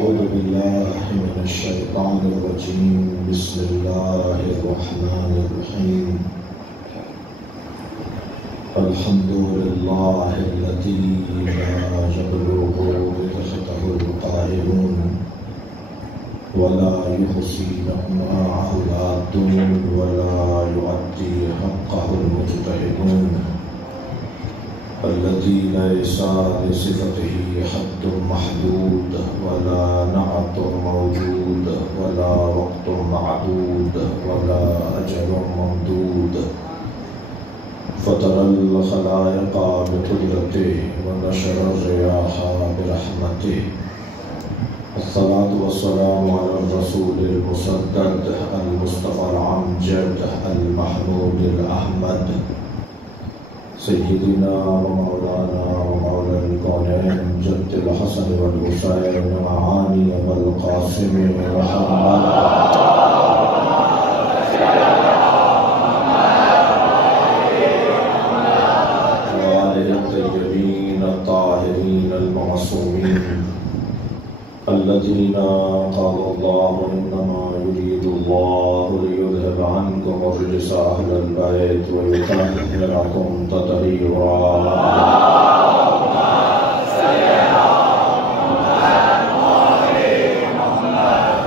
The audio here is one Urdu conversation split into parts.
أعوذ بالله من الشيطان الرجيم. بسم الله الرحمن الرحيم. الحمد لله الذي لا يبلغ رتبته القائلون ولا يحصي نعماءه العادون ولا يؤدي حقه المجتهدون، الذي ليس لصفته حد محدود ولا نعت موجود ولا وقت معدود ولا أجل ممدود، فطر الخلائق بقدرته ونشر الرياح برحمته. الصلاة والسلام على الرسول المسدد المصطفى الأمجد المحمود الأحمد سيدنا ومولانا ومولى الكونين جد الحسن والحسين معاني والقاسم محمد وآله الطيبين الطاهرين المعصومين الذين قال الله إنما يريد الله ليذهب عنكم الرجس أهل البيت ويطهركم تطهيرا.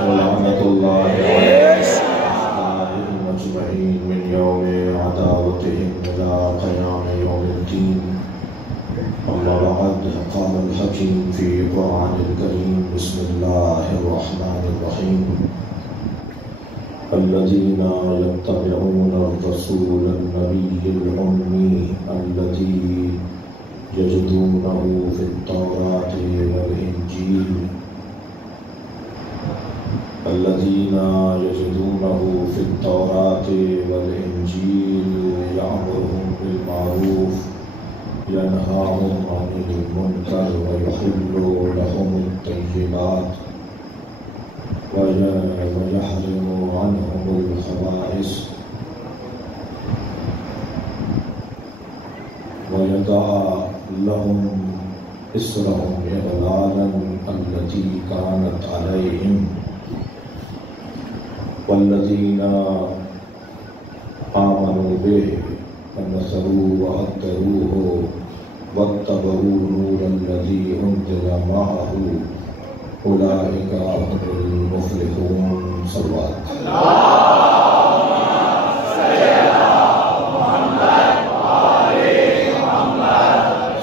ولعنة الله عليهم أجمعين من يوم عداوتهم إلى قيام يوم الدين. أما بعد، قال الحكيم في القرآن الكريم: بسم الله الرحمن الرحيم. الذين يتبعون الرسول النبي الأمي الذي يجدونه في التوراة والإنجيل الذين يجدونه في التوراة والإنجيل يأمرهم بالمعروف ينهاهم عن المنكر ويحل لهم الطيبات ويحرم عنهم الخبائث ويضع لهم إصرهم إغلالا التي كانت عليهم، والذين آمنوا به ونصروا وعذروه واتبعوا نور الذي أنزل معه أولئك هم المفلحون. صلوات.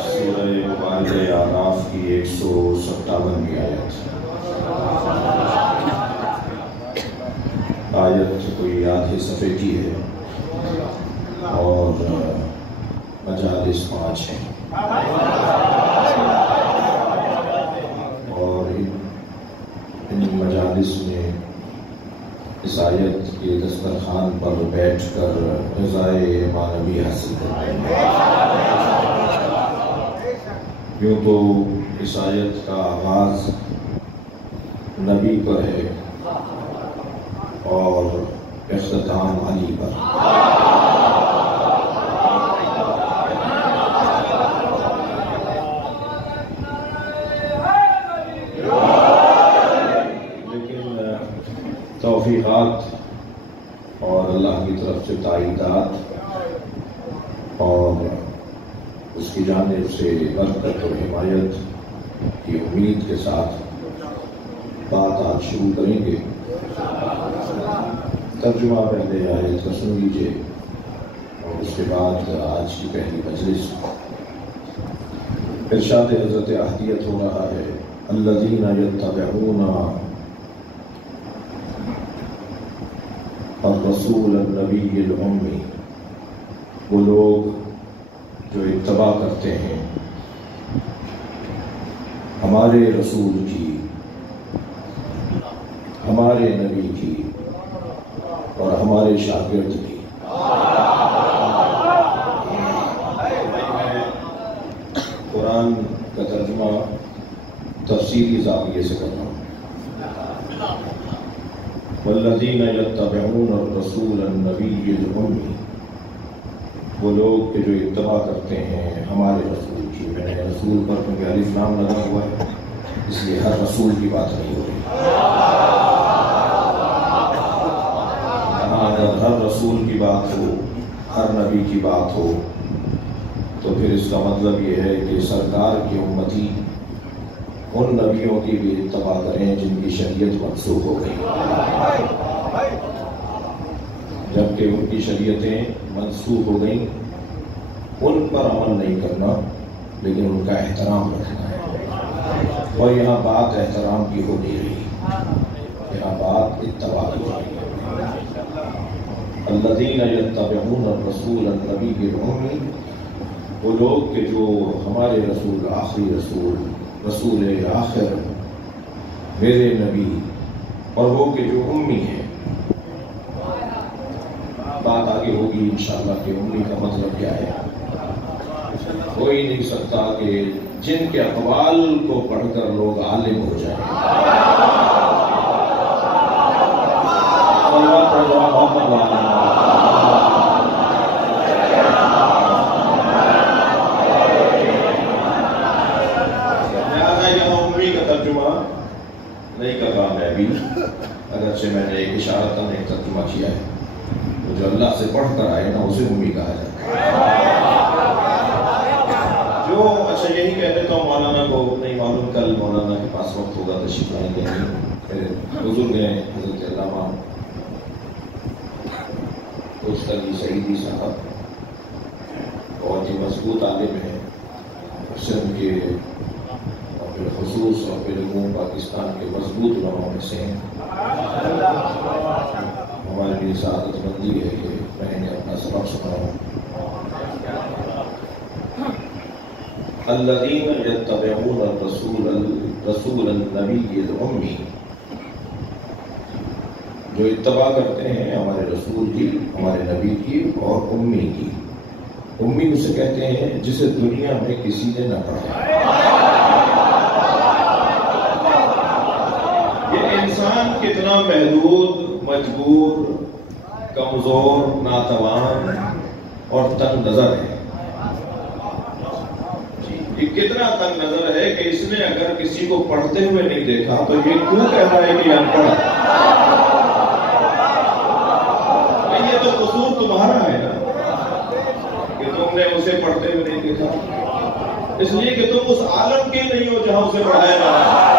سورہ مائدہ اعراف کی 157ویں آیت کوئی آدھے صفحے کی ہے اور مجالس 5 ہیں، اور ان مجالس میں اس آیت کے دسترخوان پر بیٹھ کر رضائے معنوی حاصل کرتے ہیں۔ یوں تو اس آیت کا آغاز نبی پر ہے اور اختتام علی پر۔ توفیقات اور اللہ کی طرف سے تائیدات اور اس کی جانب سے برکت اور حمایت کی امید کے ساتھ بات آج شروع کریں گے۔ ترجمہ پہلے آیت کا سن لیجیے اور اس کے بعد آج کی پہلی مجلس۔ ارشاد حضرت احدیت ہو رہا ہے: الذین یتبعون الرسول النبی الامی، وہ لوگ جو اتباع کرتے ہیں ہمارے رسول کی، ہمارے نبی کی اور ہمارے شاگرد کی۔ قرآن کا ترجمہ تفصیلی زاویے سے کرنا۔ والذین یتبعون الرسول النبی الامی، وہ لوگ کہ جو اتباع کرتے ہیں ہمارے رسول کی۔ میں نے رسول پر کیونکہ الف لام لگا ہوا ہے اس لیے ہر رسول کی بات نہیں ہو رہی. اگر ہر رسول کی بات ہو، ہر نبی کی بات ہو، تو پھر اس کا مطلب یہ ہے کہ سرکار کی امتی ان نبیوں کی بھی اتباع کریں جن کی شریعت منسوخ ہو گئی، جبکہ ان کی شریعتیں منسوخ ہو گئیں ان پر عمل نہیں کرنا لیکن ان کا احترام رکھنا ہے. اور یہاں بات احترام کی ہو نہیں رہی، یہاں بات اتباع کی ہو رہی ہے. الذین یتبعون الرسول النبی الامی، وہ لوگ کہ جو ہمارے رسول، آخری رسول آخر، میرے نبی، اور وہ کہ جو امی ہیں. بات آگے ہوگی انشاءاللہ کہ امی کا مطلب کیا ہے. کوئی نہیں سکتا کہ جن کے اقوال کو پڑھ کر لوگ عالم ہو جائیں. نہیں کر رہا میں ابھی، اگرچہ میں نے ایک اشارتاً ایک ترجمہ کیا ہے. تو جو اللہ سے پڑھ کر آئے نا اسے امی کہا جاتا ہے. جو اچھا یہی کہہ دیتا ہوں مولانا کو نہیں معلوم، کل مولانا کے پاس وقت ہوگا تشریف لائیں گے. بزرگ ہیں حضرت علامہ دوست علی سعیدی صاحب، اور یہ مضبوط عالم ہیں سندھ کے بالخصوص اور بالعموم پاکستان کے مضبوط علماء میں سے ہیں. ہمارے لیے سعادت مندی ہے کہ میں نے اپنا سبق سناؤں. الذین یتبعون الرسول النبی الامی، جو اتباع کرتے ہیں ہمارے رسول کی، ہمارے نبی کی اور امی کی. امی اسے کہتے ہیں جسے دنیا میں کسی نے نہ پڑھا. انسان کتنا محدود، مجبور، کمزور، ناتوان اور تنگ نظر ہے. یہ کتنا تنگ نظر ہے کہ اس نے اگر کسی کو پڑھتے ہوئے نہیں دیکھا تو یہ کیوں کہہ رہا ہے کہ یہ ان پڑھ ہے؟ یہ تو قصور تمہارا ہے نا کہ تم نے اسے پڑھتے ہوئے نہیں دیکھا، اس لیے کہ تم اس عالم کے نہیں ہو جہاں اسے پڑھایا جا رہا ہے.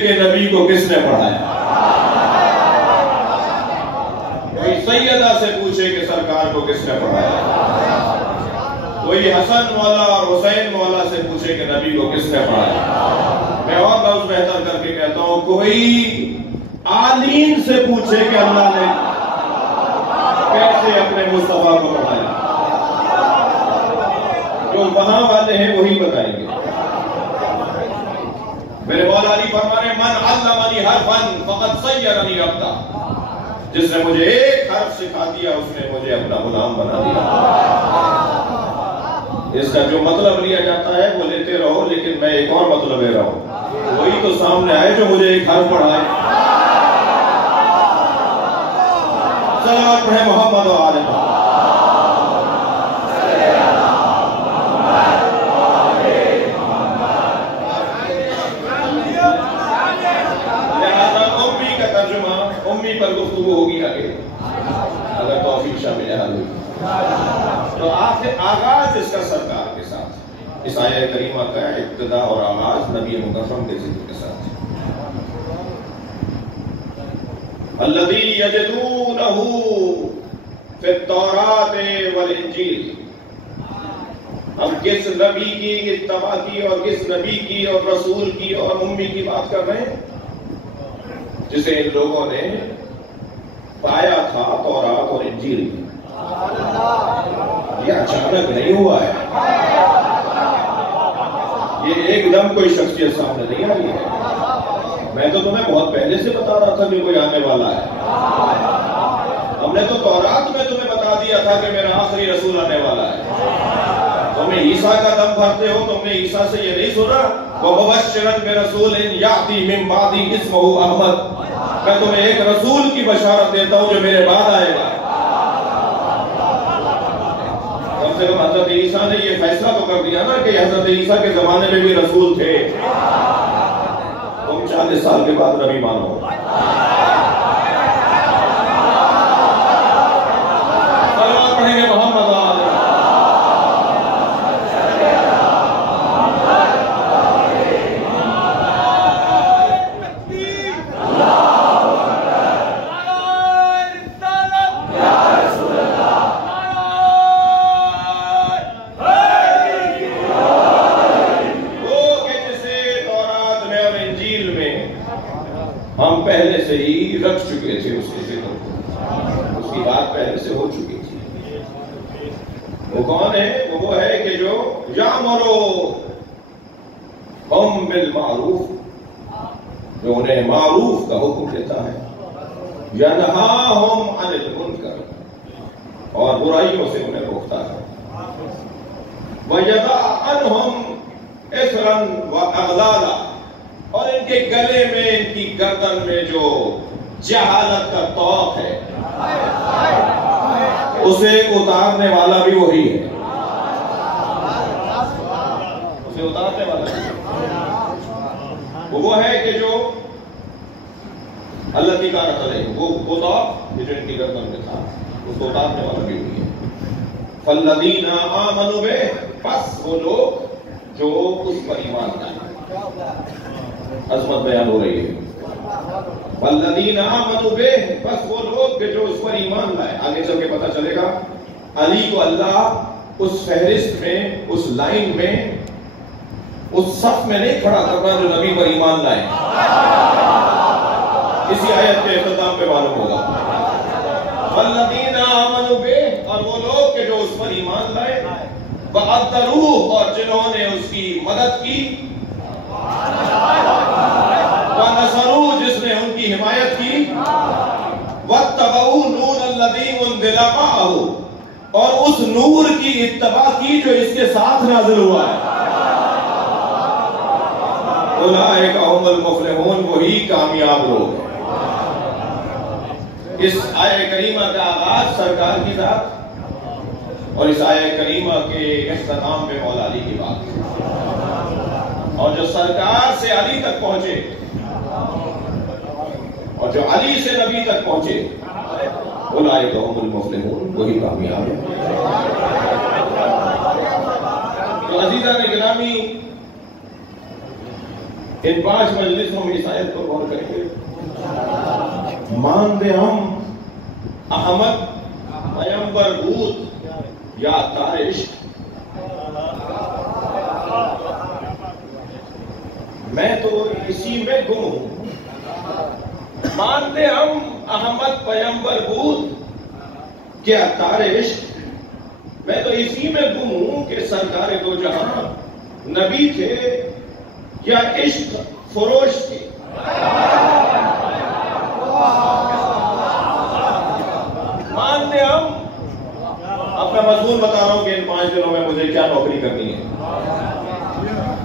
کہ نبی کو کس نے پڑھایا، کوئی سیدہ سے پوچھے کہ سرکار کو کس نے پڑھایا، کوئی حسن مولا اور حسین مولا سے پوچھے کہ نبی کو کس نے پڑھایا. میں اور لفظ بہتر کر کے کہتا ہوں کوئی عالم سے پوچھے کہ اللہ نے کیسے اپنے مصطفیٰ کو پڑھایا. جو وہاں والے ہیں وہی بتائیں گے. میرے مولا علی فرمانے من علمنی حرفا فقد صیرنی عبدا، جس نے مجھے ایک حرف سکھا دیا اس نے مجھے اپنا غلام بنا دیا. اس کا جو مطلب لیا جاتا ہے وہ لیتے رہو، لیکن میں ایک اور مطلب لے رہا ہوں. وہی تو سامنے آئے جو مجھے ایک حرف پڑھائے. صلوات پڑھے محمد و آل محمد. امی پر گفتگو ہوگی آگے اگر توفیق شامل حال ہوئی. تو آغاز اس کا سرکار کے ساتھ، اس آیہ کریمہ کا ابتدا اور آغاز نبی مکرم کے ذکر کے ساتھ. الذی یجدونہ فی التوراۃ والانجیل. ہم کس نبی کی اتباع کی اور کس نبی کی اور رسول کی اور امی کی بات کر رہے ہیں جسے ان لوگوں نے پایا تھا تورات اور انجیل میں. یہ اچانک نہیں ہوا ہے، یہ ایک دم کوئی شخصیت سامنے نہیں آئی ہے. میں تو تمہیں بہت پہلے سے بتا رہا تھا کہ کوئی آنے والا ہے. ہم نے تو تورات میں تمہیں بتا دیا تھا کہ میرا آخری رسول آنے والا ہے. تمہیں عیسیٰ کا دم بھرتے ہو, تم نے عیسیٰ سے یہ نہیں سنا وَمُبَشِّرًا بِرَسُولٍ يَأْتِي مِن بَعْدِي اسْمُهُ أَحْمَدُ؟ میں تمہیں ایک رسول کی بشارت دیتا ہوں جو میرے بعد آئے گا. کم سے کم حضرت عیسیٰ نے یہ فیصلہ تو کر دیا نا کہ حضرت عیسیٰ کے زمانے میں بھی رسول تھے. تم 40 سال کے بعد نبی مانو. صلوات پڑھیں گے محمد آل. ہم پہلے سے ہی رکھ چکے تھے اس کے ذکر کو, اس کی بات پہلے سے ہو چکی تھی. وہ کون ہے؟ وہ ہے کہ جو یامرو ہم بالمعروف, جو انہیں معروف کا حکم دیتا ہے, ینہاہم عن المنکر, اور برائیوں سے انہیں روکتا ہے, وَیَضَعْ عَنْهُمْ إِثْرًا وَأَغْلَالًا, اور ان کے گلے میں, ان کی گردن میں جو جہالت کا طوق ہے اسے اتارنے والا بھی وہی ہے. اسے اتارنے والا وہ ہے کہ جو اللہ کی کارت علیہ, وہ طوق جو ان کی گردن میں تھا اس کو اتارنے والا بھی وہی ہے. فَالَّذِينَ آمَنُوا بِهِ, پس وہ لوگ جو اس پر ایمان لائے. عظمت بیان ہو رہی ہے. والذین آمنوا بہ, بس وہ لوگ کہ جو اس پر ایمان لائے. آگے چل کے پتہ چلے گا علی کو اللہ اس فہرست میں, اس لائن میں, اس صف میں نہیں کھڑا کرنا جو نبی پر ایمان لائے. اسی آیت کے اختتام پہ معلوم ہوگا. والذین آمنوا بہ, اور وہ لوگ کہ جو اس پر ایمان لائے, وَعَذَّرُوهُ, اور جنہوں نے اس کی مدد کی, وَنَصَرُوهُ, جس نے ان کی حمایت کی, وَاتَّبَعُوا نُورَ الَّذِي أُنزِلَ مَعَهُ, اور اس نور کی اتباع کی جو اس کے ساتھ نازل ہوا ہے. اولئک هم المفلحون, وہی کامیاب لوگ ہیں. اس آیہ کریمہ کا آغاز سرکار کی ذات اور اس آیہ کریمہ کے اختتام میں مولا علی کی بات, اور جو سرکار سے علی تک پہنچے اور جو علی سے نبی تک پہنچے, اولئک هم المفلحون, وہی کامیاب ہیں. تو عزیزان گرامی, ان 5 مجلسوں میں اس آیت پر غور کریں گے. مان دے ہم احمد پیمبر بود یا تار عشق, میں تو اسی میں گم ہوں. مانتے ہم احمد پیمبر بود کیا تار عشق, میں تو اسی میں گم ہوں کہ سرکار دو جہاں نبی تھے یا عشق فروش تھے. مانتے ہم, اپنا مضمون بتا رہا ہوں کہ ان 5 دنوں میں مجھے کیا نوکری کرنی ہے.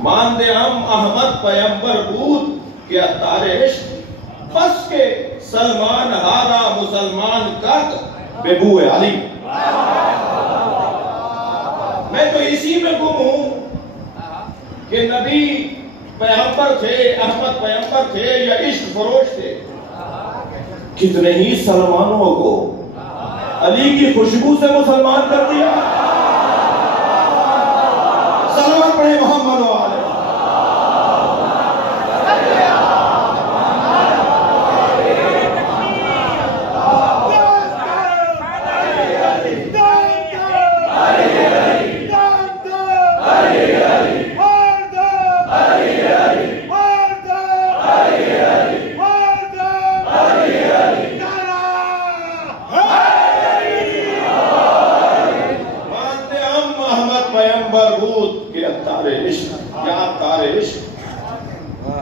مانتے ہم احمد پیمبر بود کیا تار عشق, بس کے سلمان ہارا مسلمان کرد بے بوئے علی. میں تو اسی میں گم ہوں کہ نبی پیغمبر تھے, احمد پیغمبر تھے یا عشق فروش تھے. کتنے ہی سلمانوں کو علی کی خوشبو سے مسلمان کر دیا. سلام پڑھے محمد و آلہ.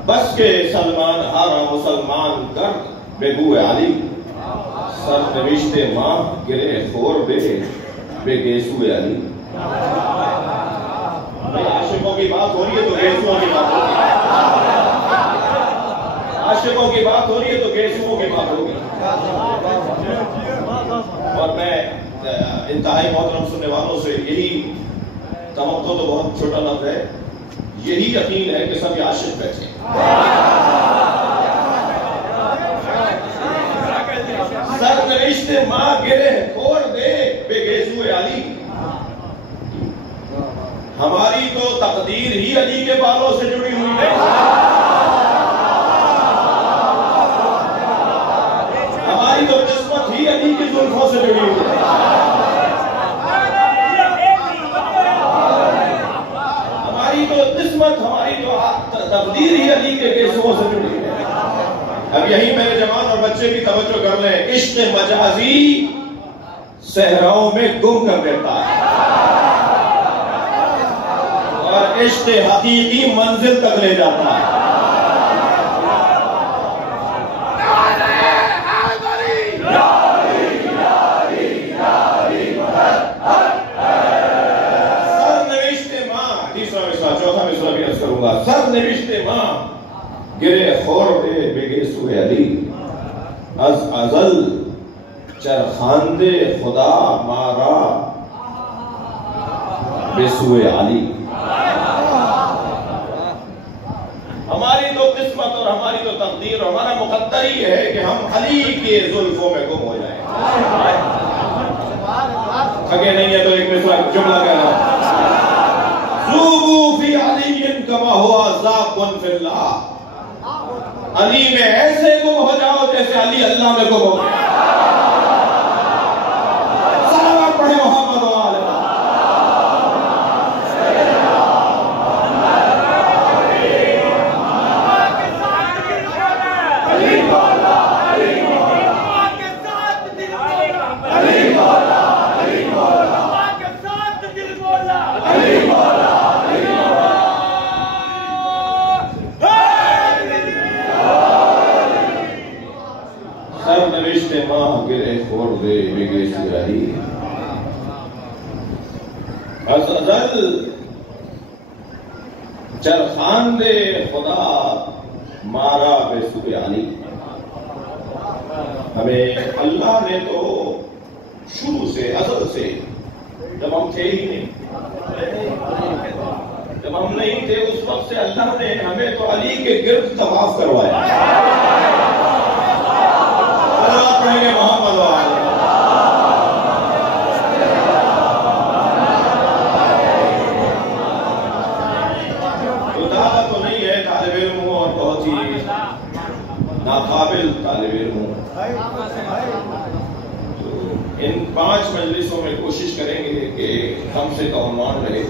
بس کے سلمان ہارا مسلمان درد بے بو علی، سر نوشت ماں گرے خور بے گیسو علی۔ عاشقوں کی بات ہو رہی ہے تو گیسوؤں کی بات ہوگی، عاشقوں کی بات ہو رہی ہے تو گیسوؤں کی بات ہوگی۔ اور میں انتہائی محترم سننے والوں سے یہی توقع، تو بہت چھوٹا لفظ ہے، یہی یقین ہے کہ سب عاشق بیٹھے سر نوشت ماں گرے خور دے بے گیسو علی۔ ہماری تو تقدیر ہی علی کے بالوں سے جڑی ہوئی ہے، ہماری تو قسمت ہی علی کی زلفوں سے جڑی ہوئی ہے، ہماری تو قسمت، ہماری تو تقدیر ہی علی کے گیسوؤں سے جڑی ہوئی ہے۔ اب یہی میرے جوان اور بچے بھی توجہ کر لیں، عشق مجازی صحراؤں میں گم کر دیتا ہے اور عشق حقیقی منزل تک لے جاتا ہے۔ سر نوشت ماں گرے خور بے گیسو علی، از ازل چرخاندے خدا مارا بے سوئے علی۔ ہماری تو قسمت اور ہماری تو تقدیر اور ہمارا مقدر ہی ہے کہ ہم علی کے زلفوں میں گم ہو جائیں۔ تھکے نہیں ہے تو ایک مثال جملہ کہنا، ذوبوا فی علی کما ہوا ذاب فی اللہ، علی میں ایسے گم ہو جاؤ جیسے علی اللہ میں گم ہو گیا۔ صلوات پڑھے محمد و آلہ۔ ماں گرے خور دے بے گیسو علی، از ازل چرخاندے خدا مارا بے سوئے علی۔ ہمیں اللہ نے تو شروع سے، ازل سے، جب ہم تھے ہی نہیں، جب ہم نہیں تھے اس وقت سے اللہ نے ہمیں تو علی کے گرد طواف کروایا۔ پڑھیں گے محمد و آلہ۔ تو دعوت تو نہیں ہے، طالب علم ہوں اور بہت ہی ناقابل طالب علم ہوں، تو ان 5 مجلسوں میں کوشش کریں گے کہ کم سے کم عنوان رہے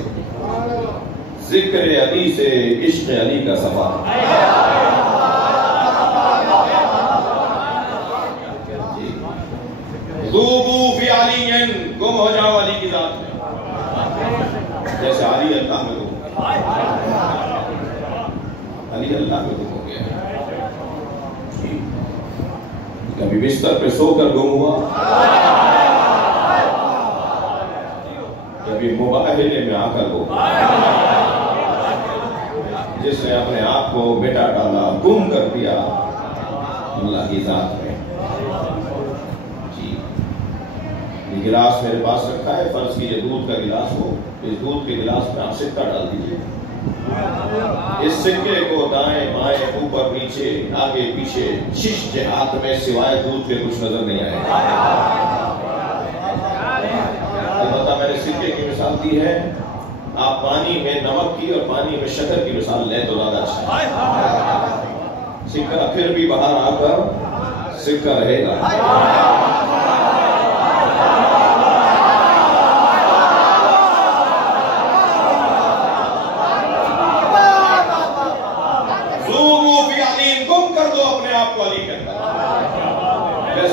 ذکر علی سے عشق علی کا سفر۔ ذوبوا فی علی، گم ہو جاؤ علی کی ذات میں جیسے علی اللہ میں گم ہو گیا، علی اللہ میں گم ہو گیا۔ کبھی بستر پہ سو کر گم ہوا، کبھی مباہلے میں آ کر گم ہوا، جس نے اپنے آپ کو مٹا ڈالا، گم کر دیا اللہ کی ذات میں۔ گلاس میرے پاس رکھا ہے، فرض کیجئے دودھ کا گلاس ہو، اس دودھ کے گلاس میں آپ سکہ ڈال دیجئے، اس سکے کو دائیں بائیں اوپر نیچے آگے پیچھے شش جہات میں سوائے دودھ کے کچھ نظر نہیں آئے گا۔ البتہ میں نے سکے کی مثال دی ہے، آپ پانی میں نمک کی اور پانی میں شکر کی مثال لیں تو زیادہ اچھا ہے۔ سکہ پھر بھی باہر آ کر سکہ رہے گا۔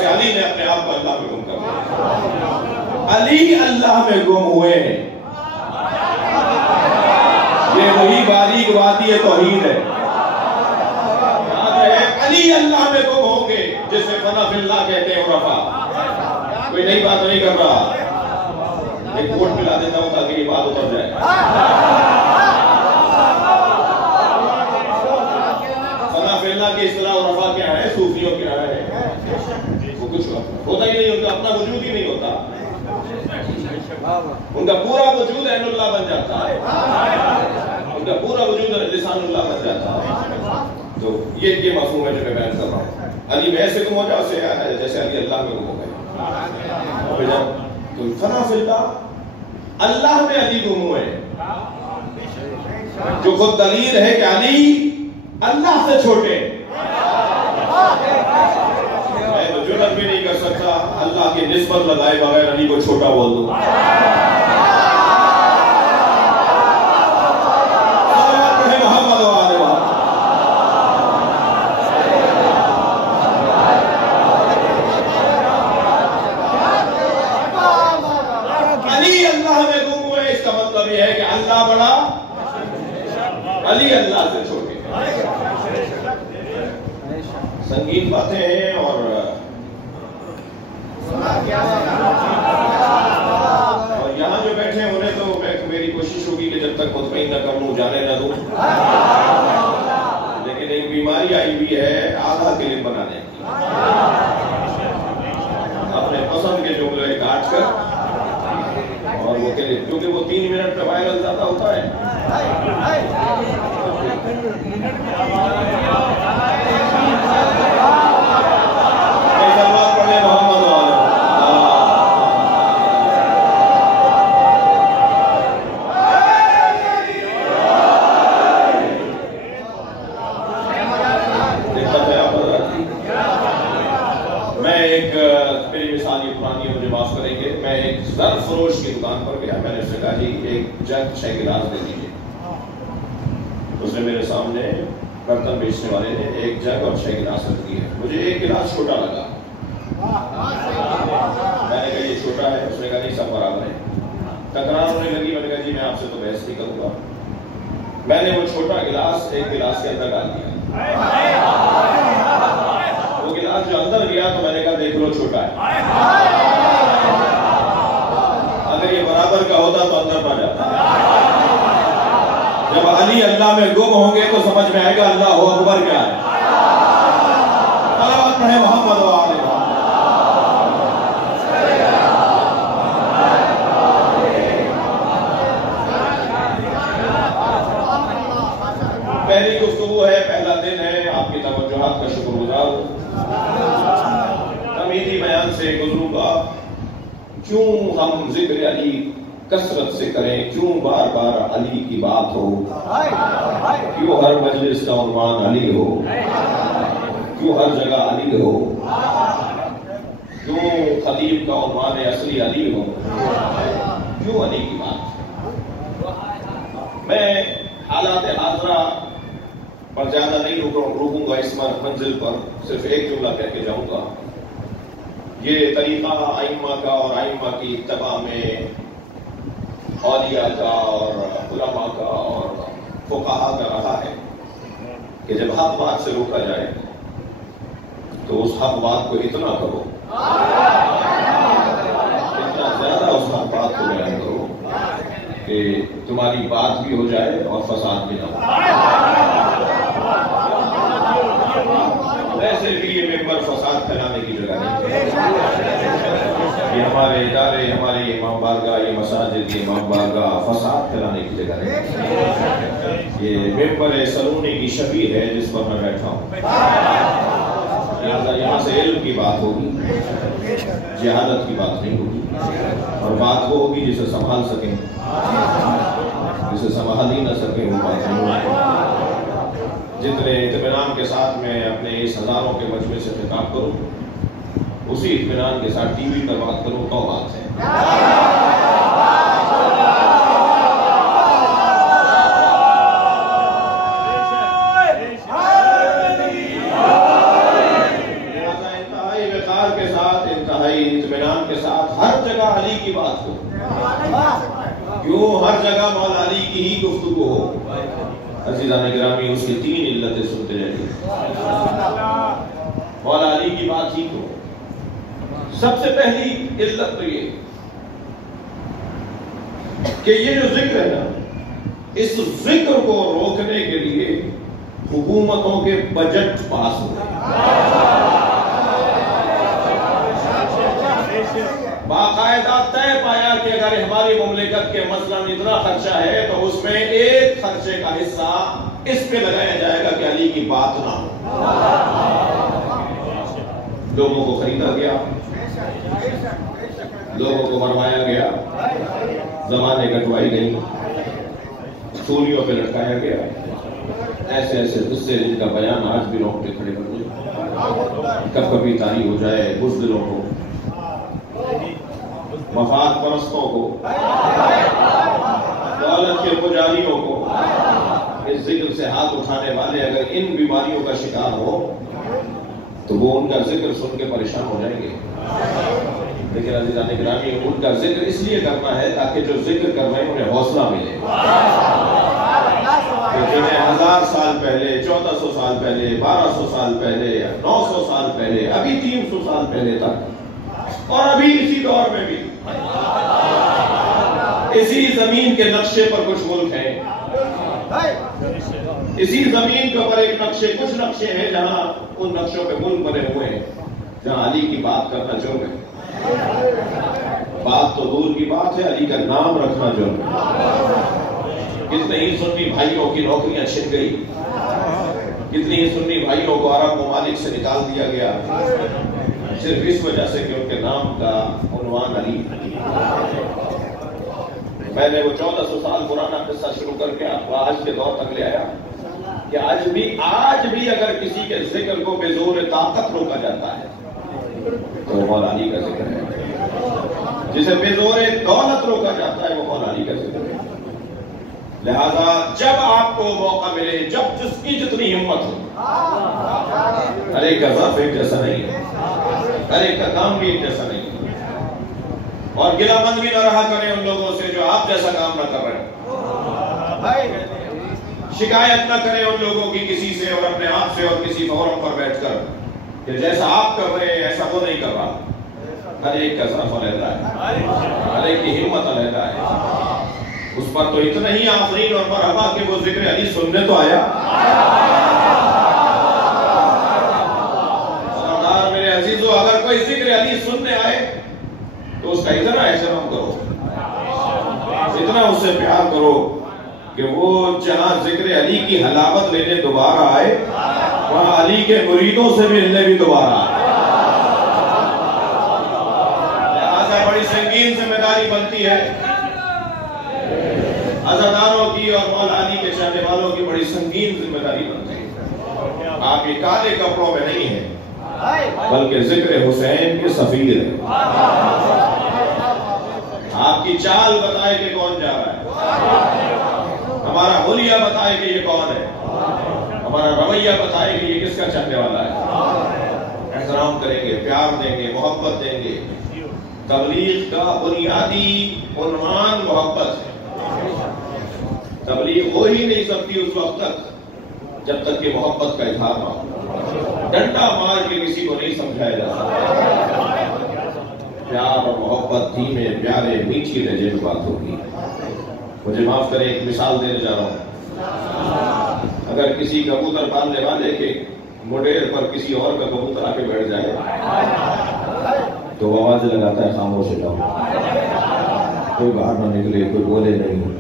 علی نے اپنے آپ کو اللہ میں گم کر دیا، علی اللہ میں گم ہوئے ہیں، یہ وہی باریک وادی توحید ہے۔ علی اللہ میں گم ہوں گے جسے فنا فی اللہ کہتے ہیں عرفا. کوئی نئی بات نہیں کر رہا، ایک کوٹ پلا دیتا ہوں تاکہ یہ بات اتر جائے. فنا فی اللہ کی اصطلاح عرفا کیا ہے؟ صوفیوں کیا ہے؟ وہ کچھ ہوتا ہی نہیں، ان کا اپنا وجود ہی نہیں ہوتا، ان کا پورا وجود عین اللہ بن جاتا ہے، ان کا پورا وجود لسان اللہ بن جاتا ہے. تو یہ مفہوم ہے جو میں بیان کر رہا ہوں. علی میں ایسے گم ہو جاؤ سے جیسے علی اللہ میں گم ہو گئے. تو فنا فی اللہ، اللہ میں علی گم ہوئے، جو خود دلیل ہے کہ علی اللہ سے چھوٹے. میں تو جرأت بھی نہیں کر سکتا اللہ کی نسبت لگائے بغیر علی کو چھوٹا بول دوں. اللہ بڑا، علی اللہ سے چھوٹے. سنگین باتیں ہیں. اور یہاں جو بیٹھے انہیں تو میری کوشش ہوگی کہ جب تک مطمئن نہ کر لوں، جانے نہ دوں. لیکن ایک بیماری آئی ہوئی ہے آدھا کلپ بنانے کی، اپنے پسند کے جملے کاٹ کر، اور وہ کلپ کیونکہ وہ 3 منٹ پہ وائرل زیادہ ہوتا ہے. فروش کی دکان پر گیا، میں نے اس سے کہا جی ایک جگ 6 گلاس دے دیجیے. اس نے میرے سامنے برتن بیچنے والے نے ایک جگ اور 6 گلاس رکھ دی ہے. مجھے ایک گلاس چھوٹا لگا، میں نے کہا یہ چھوٹا ہے. اس نے کہا نہیں سب برابر ہے. تکرار ہونے لگی. میں نے کہا جی میں آپ سے تو بحث نہیں کروں گا. میں نے وہ چھوٹا گلاس ایک گلاس کے اندر ڈال دیا. وہ گلاس جو اندر گیا تو میں نے کہا دیکھ لو چھوٹا ہے. اگر یہ برابر کا ہوتا تو اندر نہ جاتا. جب علی اللہ میں گم ہوں گے تو سمجھ میں آئے گا اللہ اکبر کیا ہے. صلوات پڑھیں محمد و آل محمد. پہلی گفتگو ہے، پہلا دن ہے، آپ کی توجہات کا شکر گزار ہوں. تمہیدی بیان سے گزروں گا. کیوں ہم ذکر علی کثرت سے کریں، کیوں بار بار علی کی بات ہو، کیوں ہر مجلس کا عنوان علی ہو، کیوں ہر جگہ علی ہو، کیوں خطیب کا عنوان اصلی علی ہو، کیوں علی کی بات. میں حالات حاضرہ پر زیادہ نہیں رکوں گا. اس منزل پر صرف ایک جملہ کہہ کے جاؤں گا. یہ طریقہ ائمہ کا اور ائمہ کی اتباع میں اولیاء کا اور علماء کا اور فقہاء کا رہا ہے کہ جب حق بات سے روکا جائے تو اس حق بات کو اتنا کرو، اتنا زیادہ اس حق بات کو بیان کرو کہ تمہاری بات بھی ہو جائے اور فساد بھی نہ ہو. ویسے بھی یہ ممبر فساد پھیلانے کی جگہ نہیں ہے. یہ ہمارے ادارے، ہماری امام بارگاہ، یہ مساجد، یہ امام بارگاہ فساد پھیلانے کی جگہ نہیں ہے. یہ ممبر سلونی کی شبیہ ہے جس پر میں بیٹھا ہوں. یہاں سے علم کی بات ہوگی، جہالت کی بات نہیں ہوگی. اور بات وہ ہوگی جسے سنبھال سکیں، جسے سنبھال ہی نہ سکیں وہ بات نہیں ہوگی. جتنے اطمینان کے ساتھ میں اپنے اس ہزاروں کے مجمع سے خطاب کروں، اسی اطمینان کے ساتھ ٹی وی پر بات کروں تو بات ہے. انتہائی وقار کے ساتھ، انتہائی اطمینان کے ساتھ ہر جگہ علی کی بات ہو. کیوں ہر جگہ مولا علی کی ہی گفتگو ہو. عزیزان گرامی اس کی 3 علتیں سنتے رہیے. مولا علی کی بات ہی تو سب سے پہلی علت تو یہ کہ یہ جو ذکر ہے نا، اس ذکر کو روکنے کے لیے حکومتوں کے بجٹ پاس ہوئے. باقاعدہ طے پایا کہ اگر ہماری مملکت کے مثلاً اتنا خرچہ ہے تو اس میں ایک خرچے کا حصہ اس پہ لگایا جائے گا کہ علی کی بات نہ ہو. لوگوں کو خریدا گیا، لوگوں کو مروایا گیا، زمانے کٹوائی گئی، سولیوں پہ لٹکایا گیا. ایسے ایسے قصے جن کا بیان آج بھی رونگٹے کھڑے کر دیں. کب کبھی طاری ہو جائے بزدلوں کو، مفاد پرستوں کو، دولت کے پجاریوں کو، اس ذکر سے ہاتھ اٹھانے والے اگر ان بیماریوں کا شکار ہو تو وہ ان کا ذکر سن کے پریشان ہو جائیں گے. لیکن عزیزان گرامی ان کا ذکر اس لیے کرنا ہے تاکہ جو ذکر کر رہے ہیں انہیں حوصلہ ملے. جنہیں 1000 سال پہلے، 1400 سال پہلے، 1200 سال پہلے، 900 سال پہلے، ابھی 300 سال پہلے تک اور ابھی اسی دور میں بھی اسی زمین کے نقشے پر کچھ ملک ہیں، اسی زمین کے اوپر ایک نقشے، کچھ نقشے ہیں جہاں ان نقشوں پہ ملک بنے ہوئے ہیں جہاں علی کی بات کرنا جرم ہے. بات تو دور کی بات ہے، علی کا نام رکھنا جرم ہے. کتنے ہی سنی بھائیوں کی نوکریاں چھن گئی، کتنی ہی سنی بھائیوں کو عرب ممالک سے نکال دیا گیا صرف اس وجہ سے کہ ان کے نام کا عنوان علی. میں نے وہ 1400 سال پرانا قصہ شروع کر کے آپ کو آج کے دور تک لے آیا کہ آج بھی اگر کسی کے ذکر کو بے زور طاقت روکا جاتا ہے تو وہ مولا علی کا ذکر ہے. جسے بے زور دولت روکا جاتا ہے وہ مولا علی کا ذکر ہے. لہذا جب آپ کو موقع ملے، جب جس کی جتنی ہمت ہو، ہر ایک کا ضعف ایک جیسا نہیں ہے، ہر ایک کا کام بھی ایک جیسا نہیں ہے. اور گلہ مند بھی نہ رہا کریں ان لوگوں سے جو آپ جیسا کام نہ کر رہے ہیں. شکایت نہ کریں ان لوگوں کی کسی سے اور اپنے آپ سے اور کسی فورم پر بیٹھ کر کہ جیسا آپ کر رہے ہیں ایسا وہ نہیں کر رہا. ہر ایک کا ضعف علیحدہ ہے، ہر ایک کی ہمت علیحدہ ہے. اس پر تو اتنا ہی آفرین اور مرحبا کہ وہ ذکر علی سننے تو آیا. سردار میرے عزیزو، اگر کوئی ذکر علی سننے آئے تو اس کا اتنا احترام کرو، اتنا اس سے پیار کرو کہ وہ جہاں ذکر علی کی حلاوت لینے دوبارہ آئے وہاں علی کے مریدوں سے ملنے بھی دوبارہ آئے. لہذا بڑی سنگین ذمہ داری بنتی ہے عزاداروں کی اور مولا علی کے چاہنے والوں کی، بڑی سنگین ذمہ داری بنتی ہے. آپ یہ کالے کپڑوں میں نہیں ہیں بلکہ ذکر حسین کے سفیر ہیں. آپ کی چال بتائے کہ کون جا رہا ہے، ہمارا حلیہ بتائے کہ یہ کون ہے، ہمارا رویہ بتائے کہ یہ کس کا چاہنے والا ہے. احترام کریں گے، پیار دیں گے، محبت دیں گے. تبلیغ کا بنیادی عنوان محبت ہے. تبلیغ ہو ہی نہیں سکتی اس وقت تک جب تک کہ محبت کا اظہار نہ ہو. ڈنڈا مار کے کسی کو نہیں سمجھایا جا سکتا. پیار اور محبت دھیمے پیارے میٹھی لہجے میں بات ہوگی. مجھے معاف کریں، ایک مثال دینے جا رہا ہوں. اگر کسی کبوتر پالنے والے کے مڈیر پر کسی اور کا کبوتر آ کے بیٹھ جائے تو وہ آواز لگاتا ہے خاموش ہو جاؤ، کوئی باہر نہ نکلے، کوئی بولے نہیں.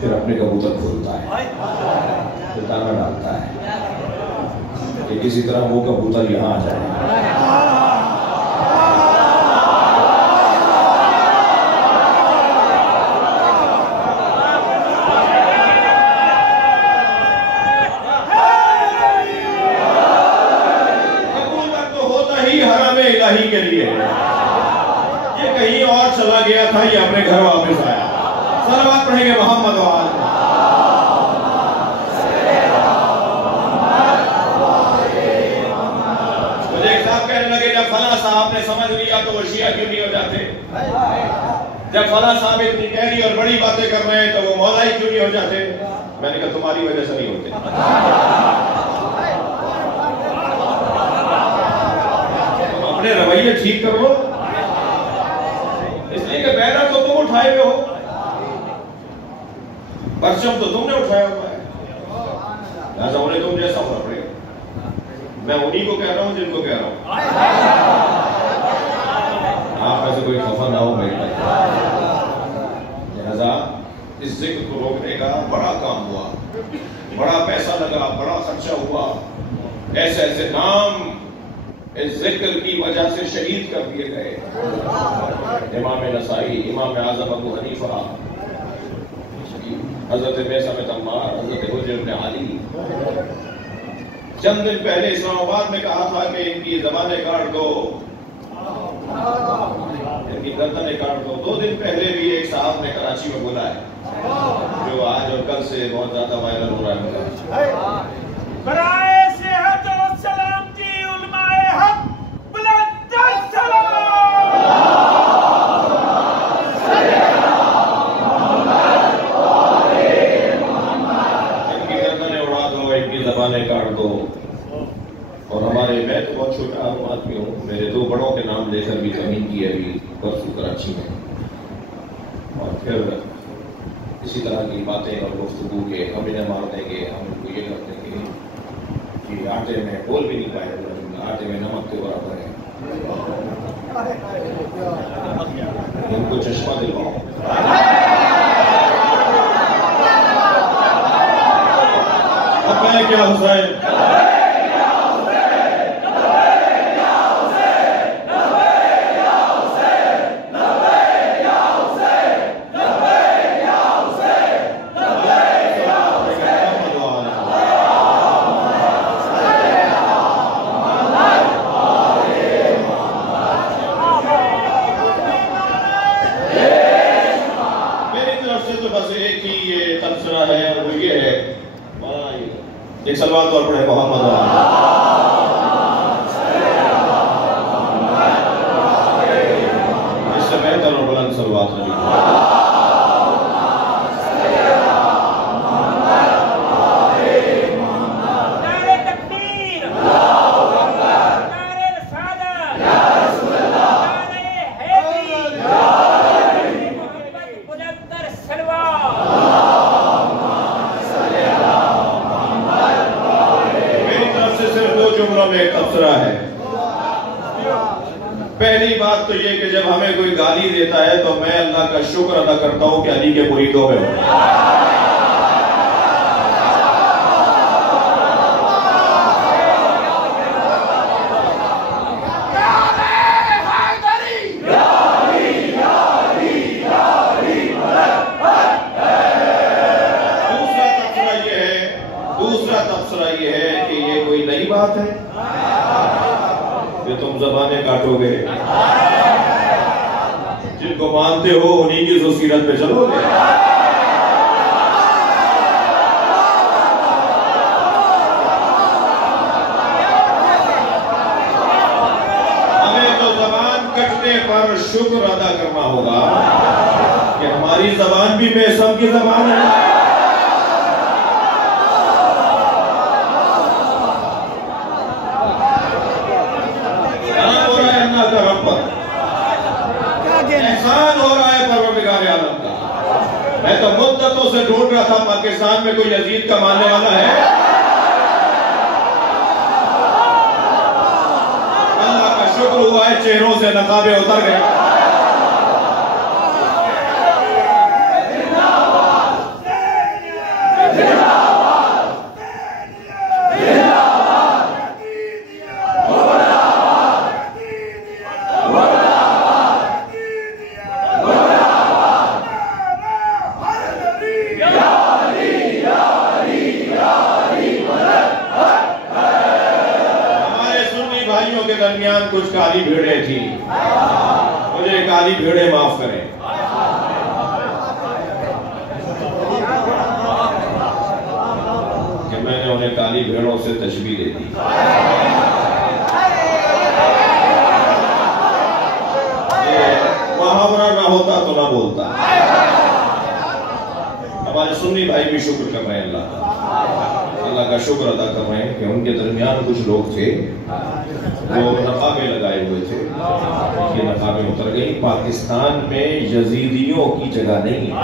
پھر اپنے کبوتر کھولتا ہے، پھر دانا ڈالتا ہے کہ کسی طرح وہ کبوتر یہاں آ جائے. کبوتر تو ہوتا ہی حرم الہی کے لیے، یہ کہیں اور چلا گیا تھا، یہ اپنے گھر واپس آیا. صلوات پڑھیں گے محمد وآل. مجھے ایک صاحب کہنے لگے جب فلاں صاحب نے سمجھ لیا تو وہ شیعہ کیوں نہیں ہو جاتے؟ جب فلاں صاحب اتنی گہری اور بڑی باتیں کر رہے ہیں تو وہ مولائی کیوں نہیں ہو جاتے؟ میں نے کہا تمہاری وجہ سے نہیں ہوتے. تم اپنے رویے ٹھیک کرو, اس لیے کہ بیرر تو تم اٹھائے ہوئے ہو, پرچم تو تم نے اٹھایا ہوا ہے, لہٰذا انہیں تم جیسا ہونا پڑے گا. میں انہی کو کہہ رہا ہوں جن کو کہہ رہا ہوں. آپ میں سے کوئی خفا نہ ہو میری بات. لہذا اس ذکر کو روکنے کا بڑا کام ہوا, بڑا پیسہ لگا, بڑا خرچہ ہوا, ایسے ایسے نام اس ذکر کی وجہ سے شہید کر دیے گئے. امام نسائی, امام اعظم ابو حنیفہ, حضرت میثم بن عمار, حضرت حجر بن علی. چند دن پہلے اسلام آباد میں کہا تھا کہ ان کی زبانیں کاٹ دو, ان کی گردنیں کاٹ دو. 2 دن پہلے بھی ایک صاحب نے کراچی میں بولا ہے, جو آج اور کل سے بہت زیادہ وائرل ہو رہا ہے. برائے صحت و سلامتی علماء حق بلند سلام. ان کی گردنیں اڑا دو, ان کی زبانیں کاٹ دو. اور ہمارے, میں تو بہت چھوٹا آدمی ہوں, میرے 2 بڑوں کے نام لے کر بھی زمین کی ابھی پرسوں کراچی میں, اور پھر اسی طرح کی باتیں اور گفتگو کے ہم انہیں مار دیں گے, ہم ان کو یہ کر دیں گے کہ آٹے میں بول بھی نہیں پائے, آٹے میں نمک کے برابر ہے. ان کو چشمہ دلواؤ. اب میں کیا حسین, ایک سلوات اور پڑھے محمد اس سے بہتر اور بلند سلوات نہیں. پہلی بات تو یہ کہ جب ہمیں کوئی گالی دیتا ہے تو میں اللہ کا شکر ادا کرتا ہوں کہ علی کے مریدوں میں ہوں. دوسرا تبصرہ یہ ہے کہ یہ کوئی نئی بات ہے کہ تم زبانیں کاٹو گے. جن کو مانتے ہو انہی کی جو سیرت پہ چلو گے. ہمیں تو زبان کٹنے پر شکر ادا کرنا ہوگا کہ ہماری زبان بھی میثم کی زبان ہے. احسان ہو رہا ہے پروردگار عالم کا. میں تو مدتوں سے ڈھونڈ رہا تھا پاکستان میں کوئی یزید کا ماننے والا ہے. اللہ کا شکر ہوا ہے چہروں سے نقابیں اتر گئے. کے درمیان کچھ کالی بھیڑیں تھی, مجھے کالی بھیڑیں معاف کریں. کہ میں نے انہیں کالی بھیڑوں سے تشبیہ دے دی. محاورہ نہ ہوتا تو نہ بولتا. ہمارے سنی بھائی بھی شکر کر رہے ہیں اللہ کا شکر ادا کر رہے ہیں کہ ان کے درمیان کچھ لوگ تھے وہ نقابیں لگائے ہوئے تھے، یہ نقابیں اتر گئی۔ پاکستان میں یزیدیوں کی جگہ نہیں ہے،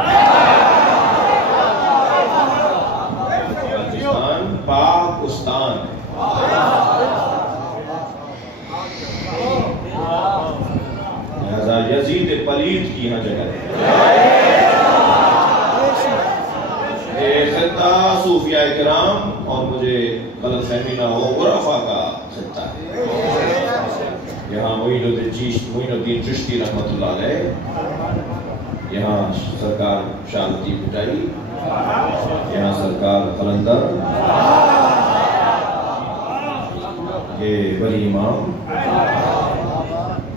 پاکستان لہذا یزید پلید کی یہاں جگہ ہے۔ یہ خطہ صوفیاء کرام اور مجھے غلط فہمی نہ ہو عرفا کا خطہ ہے۔ یہاں معین الدین چشتی رحمت اللہ علیہ، یہاں سرکار شاہ لطیف بٹائی، یہاں سرکار قلندر، یہ بڑی امام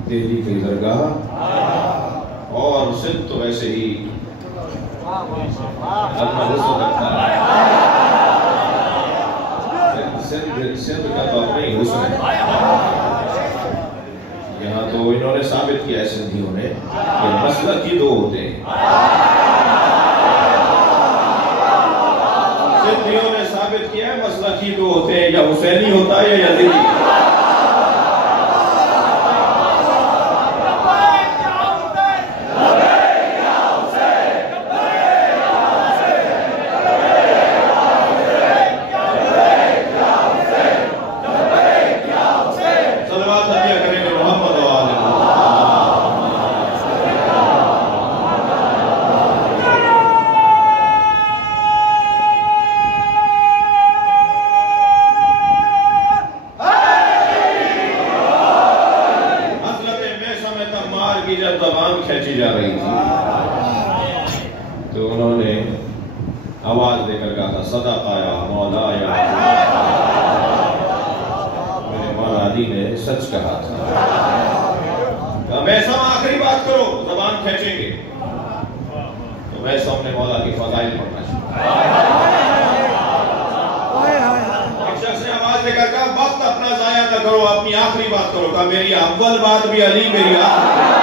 دہلی کی درگاہ، اور سندھ تو ویسے ہی سندھ کا تو اپنے ہی حسن ہے۔ یہاں تو انہوں نے ثابت کیا ہے سندھیوں نے کہ مسلک ہی دو ہوتے ہیں، سندھیوں نے ثابت کیا ہے مسلک ہی دو ہوتے ہیں، یا حسینی ہوتا ہے یا یزیدی۔ جب زبان کھینچی جا رہی تھی تو انہوں نے آواز دے کر کہا تھا صدق یا مولا یا میرے مولا علی نے سچ کہا تھا۔ میں سب آخری بات کرو، زبان کھینچیں گے تو میں سب نے مولا کی فضائل پڑھنا چاہتا۔ ایک شخص نے آواز دے کر کہا وقت اپنا ضائع نہ کرو، اپنی آخری بات کرو۔ کہا میری اول بات بھی علی، میری آخری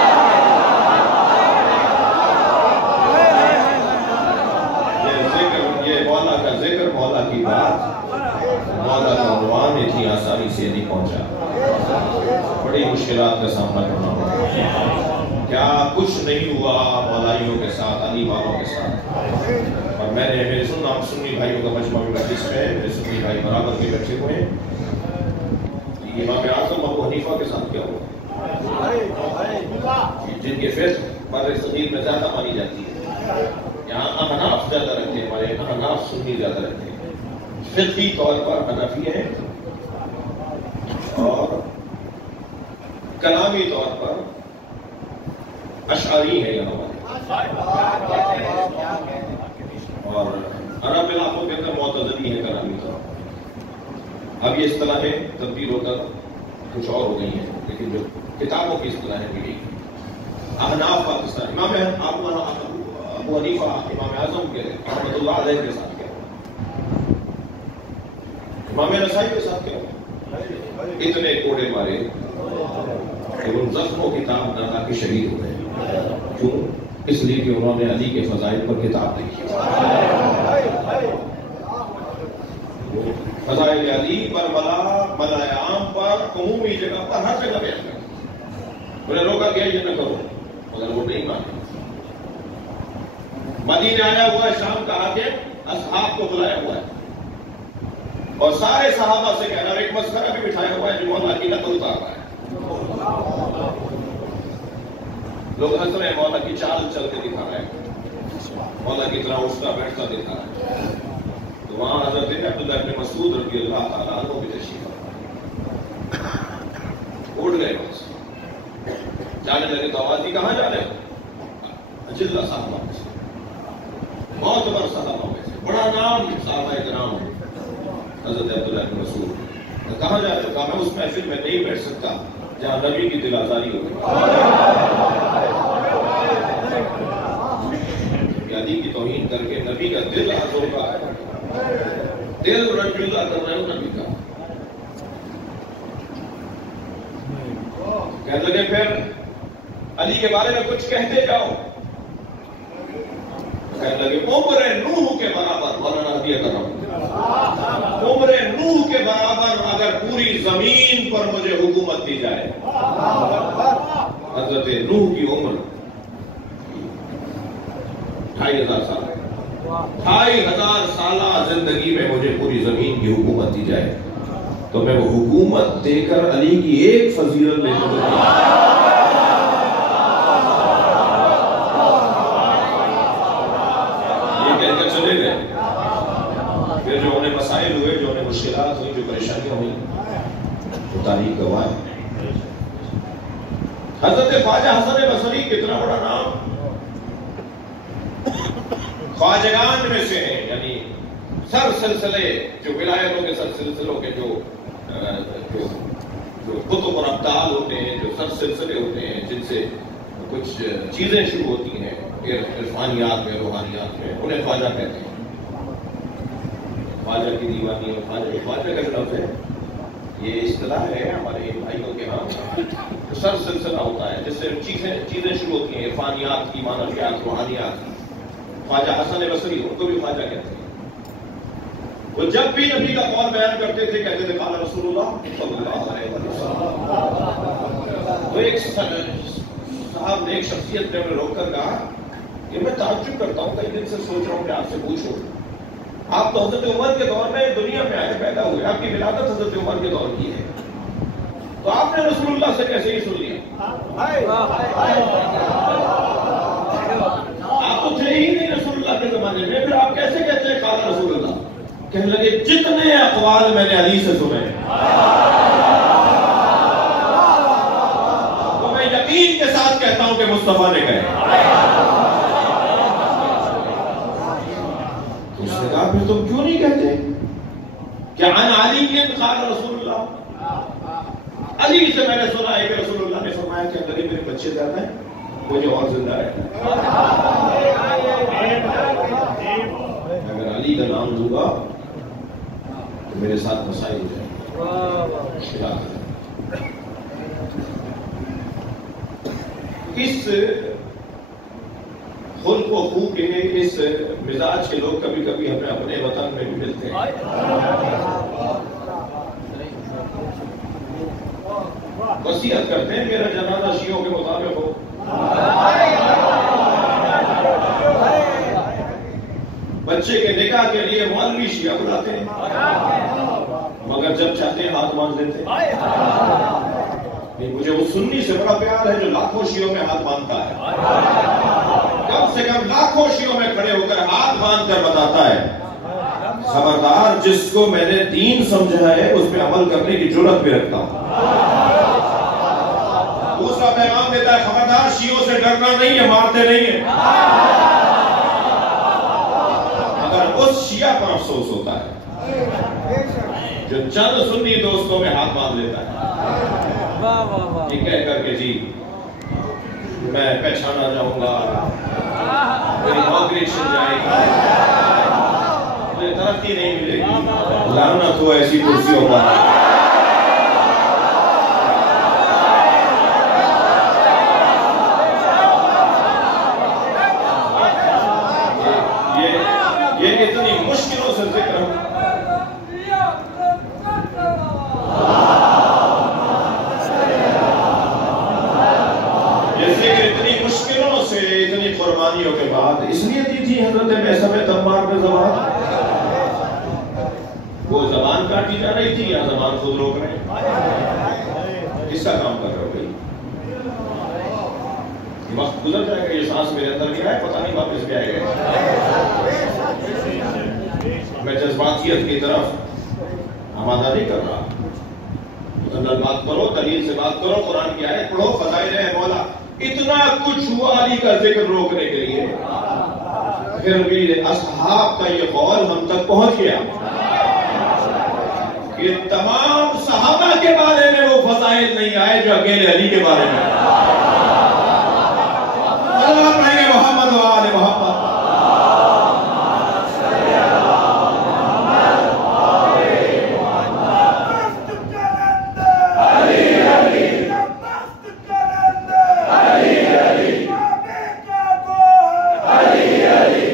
ذکر مولا کی بات، مولا کا عنوان اتنی آسانی سے نہیں پہنچا، بڑی مشکلات کا سامنا کرنا پڑا۔ کیا کچھ نہیں ہوا مولائیوں کے ساتھ، علی والوں کے ساتھ۔ اور میں نے میرے سنی بھائیوں کا مجمع بھی جس میں میرے سنی بھائی برابر کے بیٹھے ہوئے ہیں، امام اعظم ابو حنیفہ کے ساتھ کیا ہوا، جن کے فقہ بر صغیر میں زیادہ مانی جاتی ہے۔ یہاں احناف زیادہ رکھتے ہیں، ہمارے احناف سنی زیادہ رکھتے ہیں، فقہی طور پر حنفی ہیں اور کلامی طور پر اشعری ہیں یہاں والے، اور عرب علاقوں کے اندر معتزلی ہے کلامی طور پر۔ اب یہ اصطلاحیں تبدیل ہو کر کچھ اور ہو گئی ہیں، لیکن جو کتابوں کی اصطلاحیں بھی گئی۔ احناف پاکستان، ابو حنیفہ امام اعظم کے رحمۃ اللہ علیہ کے ساتھ کیا ہوا، امام نسائی کے ساتھ کیا ہوا، اتنے کوڑے مارے کہ ان زخموں کی تاب نہ تھا کہ شہید ہو گئے۔ کیوں؟ اس لیے کہ انہوں نے علی کے فضائل پر کتاب لکھی، فضائل علی برملا ملائے عام پر عمومی جگہ پر ہر جگہ بیان کر، انہیں روکا گیا یہ نہ کرو، مگر وہ نہیں مانے۔ مدینے آیا ہوا ہے شام کا حاکم، اصحاب کو بلایا ہوا ہے اور سارے صحابہ سے کہنا، ایک مسخرہ بھی بٹھایا ہوا ہے جو مولا کی نقل اتار رہا ہے۔ لوگ ہنس رہے ہیں، مولا کی چال چل کے دکھا رہا ہے، مولا کی طرح اٹھتا بیٹھتا دکھا رہا ہے۔ تو وہاں حضرت عبداللہ بن مسعود رضی اللہ تعالیٰ عنہ بھی تشریف اٹھ گئے، بس جانے لگے تو آواز دی کہاں جا رہے ہو؟ اجلہ صاحبہ میں سے، بہت بڑا صحابہ میں سے، بڑا نام صحابہ کرام ہے حضرت عبداللہ بن مسعود۔ کہاں جا رہے ہو؟ کہا میں اس محفل میں نہیں بیٹھ سکتا جہاں نبی کی دل آزاری ہو گئی، علی کی توہین کر کے نبی کا دل آزار کا ہے، دل رنجیدہ کر رہے ہو نبی کا۔ کہنے لگے پھر علی کے بارے میں کچھ کہتے جاؤ، کہنے لگے عمر نوح کے برابر، مولانا ہدیہ کر رہا ہوں، عمر نوح کے برابر اگر پوری زمین پر مجھے حکومت دی جائے، حضرت نوح کی عمر 2500 سال، 2500 سالہ زندگی میں مجھے پوری زمین کی حکومت دی جائے تو میں وہ حکومت دے کر علی کی ایک فضیلت لے کر یہ کہہ کر چلے گئے۔ پھر جو انہیں مسائل ہوئے، جو انہیں مشکلات ہوئی، جو پریشانیاں ہوئی، وہ تاریخ گواہ ہے۔ حضرت خواجہ حسن بصری کتنا بڑا نام، خواجگان میں سے ہیں، یعنی سر سلسلے جو ولایتوں کے سر سلسلوں کے جو قطب اور ابدال ہوتے ہیں، جو سر سلسلے ہوتے ہیں جن سے کچھ چیزیں شروع ہوتی ہیں عرفانیات میں، روحانیات میں، انہیں خواجہ کہتے ہیں۔ خواجہ کی دیوانی اور خواجہ کا لفظ ہے، یہ اصطلاح ہے ہمارے بھائیوں کے ہاں، سر سلسلہ ہوتا ہے جس سے چیزیں شروع ہوتی ہیں، عرفانیات کی، معنویات، روحانیات کی۔ خواجہ حسن بصری ان کو بھی خواجہ کہتے ہیں۔ وہ جب بھی نبی کا قول بیان کرتے تھے کہتے تھے قال رسول اللہ صلی اللہ علیہ وسلم۔ تو ایک صاحب نے، ایک شخصیت نے ہمیں روک کر کہا کہ میں تعجب کرتا ہوں، کئی دن سے سوچ رہا ہوں کہ آپ سے پوچھوں، آپ تو حضرت عمر کے دور میں دنیا میں آئے، پیدا ہوئے، آپ کی ولادت حضرت عمر کے دور کی ہے، تو آپ نے رسول اللہ سے کیسے ہی سن لیا؟ آپ تو تھے ہی نہیں رسول اللہ کے زمانے میں، پھر آپ کیسے کہتے ہیں قال رسول اللہ؟ کہنے لگے جتنے اقوال میں نے علی سے سنے تو میں یقین کے ساتھ کہتا ہوں کہ مصطفیٰ نے کہے۔ اس نے کہا پھر تم کیوں نہیں کہتے کہ عن علی قال رسول اللہ؟ علی سے میں نے سنا ہے کہ رسول اللہ نے فرمایا کہ اگر میرے بچے زیادہ ہیں مجھے اور زندہ رہنا، اگر علی کا نام لوں گا تو میرے ساتھ مسائل ہو جائیں گے۔ اس خلق و خو کے، اس مزاج کے لوگ کبھی کبھی ہمیں اپنے وطن میں بھی ملتے ہیں۔ وصیت کرتے ہیں میرا جنازہ شیعوں کے مطابق ہو، بچے کے نکاح کے لیے مولوی شیعہ بلاتے ہیں، مگر جب چاہتے ہیں ہاتھ باندھ دیتے ہیں۔ مجھے وہ سنی سے بڑا پیار ہے جو لاکھوں شیعوں میں ہاتھ باندھتا ہے، کم سے کم لاکھوں شیعوں میں کھڑے ہو کر ہاتھ باندھ کر بتاتا ہے خبردار جس کو میں نے دین سمجھا ہے اس پہ عمل کرنے کی جرات بھی رکھتا ہوں۔ دوسرا پیغام دیتا ہے خبردار شیعوں سے ڈرنا نہیں ہے، مارتے نہیں ہیں، مگر اس شیعہ پر افسوس ہوتا ہے جو چند سنی دوستوں میں ہاتھ باندھ لیتا ہے، یہ کہہ کر کے جی میں پہچانا جاؤں گا، میری نوکری چھن جائے گی، مجھے ترقی نہیں ملے گی، لعنت ہو ایسی کرسیوں پر۔ یہ اتنی مشکلوں سے ذکر ہو، اتنی قربانیوں کے بعد اس لیے دی تھی حضرت میں تمار میں زبان، وہ زبان کاٹی جا رہی تھی یا زبان خود روک رہے ہیں؟ کس کا کام کر رہے ہو بھائی؟ وقت گزر جائے گا، یہ سانس میرے اندر گیا ہے، پتہ نہیں واپس بھی آئے گا۔ میں جذباتیت کی طرف آمادہ نہیں کر رہا، اندر بات کرو، دلیل سے بات کرو، قرآن کی آیت پڑھو، فضائل ہے مولا۔ اتنا کچھ ہوا علی کا ذکر روکنے کے لیے، پھر بھی اصحاب کا یہ قول ہم تک پہنچ گیا کہ تمام صحابہ کے بارے میں وہ فضائل نہیں آئے جو اکیلے علی کے بارے میں۔ اللہ پڑھیں گے محمد و آل محمد۔ علی علی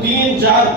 3, 4,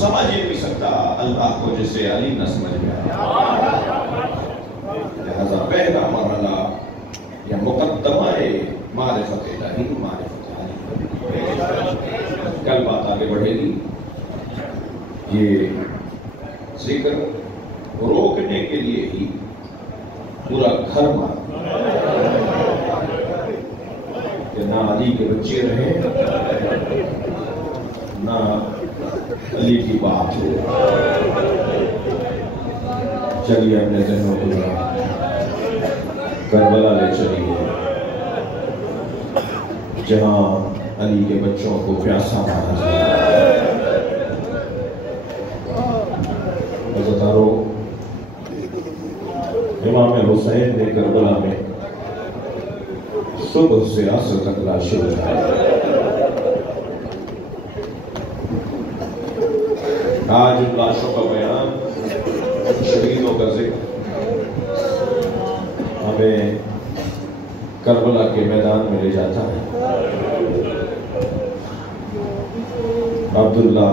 سمجھ ہی نہیں سکتا اللہ کو جسے علی نہ سمجھ گیا۔ لہذا پہلا مرحلہ یا مقدمہ معرفت الہی، معرفت علی۔ کل بات آگے بڑھے گی، یہ ذکر روکنے کے لیے ہی پورا گھر مار کہ نہ علی کے بچے رہیں، نہ علی کی بات ہو۔ چلیے اپنے ذہنوں کو کربلا لے چلیے، جہاں علی کے بچوں کو پیاسا مارا جائے۔ عزتارو، امام حسین نے کربلا میں صبح سے عصر تک لاشیں اٹھائی۔ آج ان لاشوں کا بیان، شہیدوں کا ذکر ہمیں کربلا کے میدان میں لے جاتا ہے۔ عبداللہ